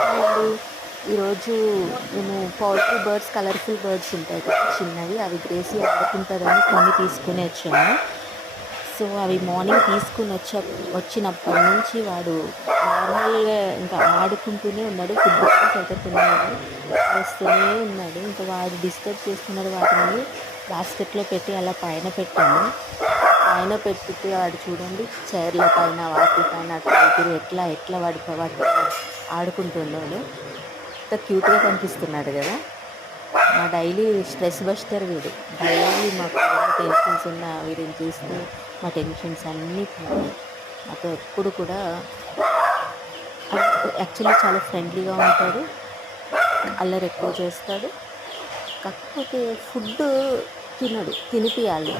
And ఈరోజు మేము poultry birds, colourful birds ఉంటాయి కదా చిన్నవి, అవి గ్రేసీ ఆడుకుంటుందని కొన్ని తీసుకుని వచ్చాము. సో అవి మార్నింగ్ తీసుకుని వచ్చినప్పటి నుంచి వాడు నార్మల్గా ఇంకా ఆడుకుంటూనే ఉన్నాడు. ఫుడ్ కూడా సరిగ్గా తినలేదు, వస్తూనే ఉన్నాడు. ఇంకా వాడు డిస్టర్బ్ చేస్తున్నాడు. వాటిని బాస్కెట్లో పెట్టి అలా పైన పెట్టాము. పైన పెట్టితే వాడు చూడండి చైర్ల పైన వాటి పైన అట్లా ఎగురు ఎట్లా ఎట్లా వాటి ఆడుకుంటున్నాడు. ఎంత క్యూట్గా కనిపిస్తున్నాడు కదా. మా డైలీ స్ట్రెస్ బస్టర్ వీడు. డైలీ మాకు టెన్షన్స్ ఉన్న వీడిని చూస్తే మా టెన్షన్స్ అన్నీ పోతాయి. మాతో ఎప్పుడు కూడా యాక్చువల్లీ చాలా ఫ్రెండ్లీగా ఉంటాడు, అల్లరి ఎక్కువ చేస్తాడు. కాకపోతే ఫుడ్ తినడు, తినిపియాలి.